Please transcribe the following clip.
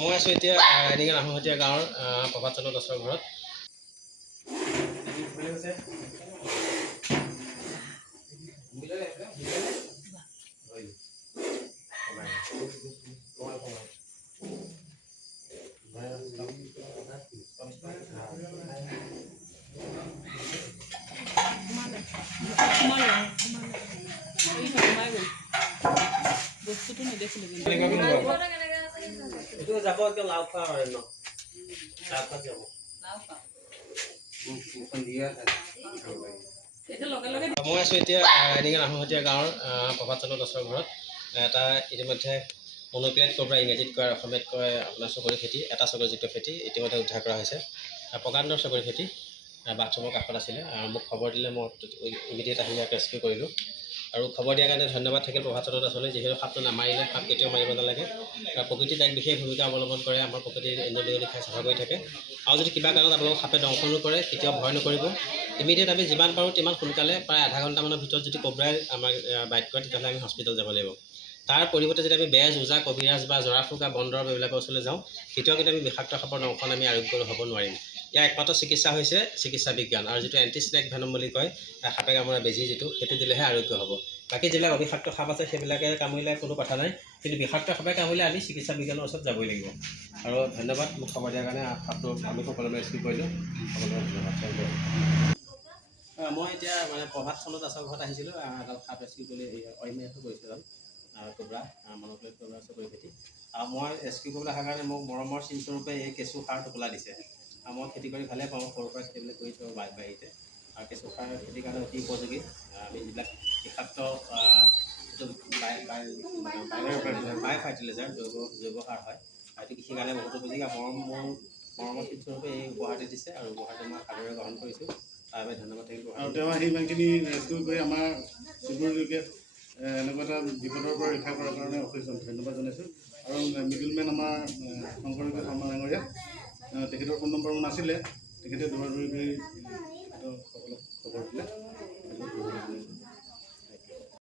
মই আছোঁ এতিয়া ৰাইডিঙৰ আহোমতীয়া গাঁৱৰ প্ৰভাত চন্দ্ৰ দাসৰ ঘৰত। এইটো যাব একদম লাভ খোৱা হয় ন লাভ খোৱা যাব মই আছোঁ এতিয়া ৰাইডিঙৰ আহোমতীয়া গাঁৱৰ প্ৰভাত চন্দ্ৰ দাসৰ ঘৰত। এটা ইতিমধ্যে মনোক্লেট ক'ৰ পৰা ইংৰাজীত কয় অসমীয়াত কয় আপোনাৰ চকৰি খেতি এটা চকৰিযুক্ত খেতি ইতিমধ্যে উদ্ধাৰ কৰা হৈছে। প্ৰকাণ্ডৰ চকৰি খেতি বাথৰুমৰ কাষত আছিলে আৰু মোক খবৰ দিলে মই ইমিডিয়েট আহি ইয়াক ৰেস্কিউ কৰিলোঁ। আৰু খবৰ দিয়াৰ কাৰণে ধন্যবাদ থাকিল প্ৰভাত চন্দ্ৰ দাসলৈ। যিহেতু সাপটো নামাৰিলে সাপ কেতিয়াও মাৰিব নালাগে। প্ৰকৃতিত এক বিশেষ ভূমিকা অৱলম্বন কৰে। আমাৰ প্ৰকৃতিৰ এঞ্জল বেঙেলী খাই চাফা কৰি থাকে। আৰু যদি কিবা কাৰণত আপোনালোকক সাপে দংশনো কৰে কেতিয়াও ভয় নকৰিব। ইমিডিয়েট আমি যিমান পাৰোঁ তিমান সোনকালে প্ৰায় আধা ঘণ্টামানৰ ভিতৰত যদি কোব্ৰাই আমাক বাইট কৰে তেতিয়াহ'লে আমি হস্পিটেল যাব লাগিব। তাৰ পৰিৱৰ্তে যদি আমি বেজ ওজা কবিৰাজ বা জৰা ফুকা বনদৰৱ এইবিলাকৰ ওচৰলৈ যাওঁ তেতিয়াও কিন্তু আমি বিষাক্ত সাপৰ দংশন আমি আৰোগ্য হ'ব নোৱাৰিম। ইয়াৰ একমাত্ৰ চিকিৎসা হৈছে চিকিৎসা বিজ্ঞান আৰু যিটো এণ্টিস্নেক ভেনম বুলি কয় সাপে কামোৰা বেজী যিটো সেইটো দিলেহে আৰোগ্য হ'ব। বাকী যিবিলাক অবিষাক্ত সাপ আছে সেইবিলাকে কামুৰিলে কোনো কথা নাই, কিন্তু বিষাক্ত সাপে কামুৰিলে আমি চিকিৎসা বিজ্ঞানৰ ওচৰত যাবই লাগিব। আৰু ধন্যবাদ মোক খবৰ দিয়াৰ কাৰণে। সাপটো আমি সকলোৱে ৰেস্কিউ কৰিলোঁ। সকলোকে ধন্যবাদ। মই এতিয়া মানে প্ৰভাত চন্দ্ৰ দাসৰ ঘৰত আহিছিলোঁ। এডাল সাপ ৰেস্কিউ কৰি অইনটো কৰিছিলোঁ কোব্ৰা মনোক্লেট কোব্ৰা চকৰি খেতি। আৰু মই ৰেস্কিউ কৰিবলৈ অহাৰ কাৰণে মোক মৰমৰ চিনস্বৰূপে এই কেঁচু সাৰ টোপোলা দিছে। আৰু মই খেতি কৰি ভালেই পাওঁ, সৰুৰ পৰা খেতিবিলাক কৰি থওঁ বাৰীতে। আৰু কেঁচু সাৰ খেতিৰ কাৰণে অতি উপযোগী। আমি যিবিলাক বিষাক্ত বায় ফাৰ্টিলাইজাৰ জৈৱ সাৰ হয় সেইটো কৃষিৰ কাৰণে বহুত উপযোগী। মৰমৰ চিনস্বৰূপে এই উপহাৰটি দিছে আৰু উপহাৰটো মই সাদৰে গ্ৰহণ কৰিছোঁ। তাৰ বাবে ধন্যবাদ থাকিব। আৰু তেওঁ আহি ইমানখিনি ৰেস্কিউ কৰি আমাৰ চুবুৰীলৈকে এনেকুৱা এটা বিপদৰ পৰা ৰক্ষা কৰাৰ কাৰণে অশেষ ধন্যবাদ জনাইছোঁ। আৰু মিডিলমেন আমাৰ শংকৰদেৱ শৰ্মা ডাঙৰীয়া, তেখেতৰ ফোন নম্বৰ মোৰ নাছিলে, তেখেতে দৌৰা দৌৰি কৰি সকলক খবৰ দিলে।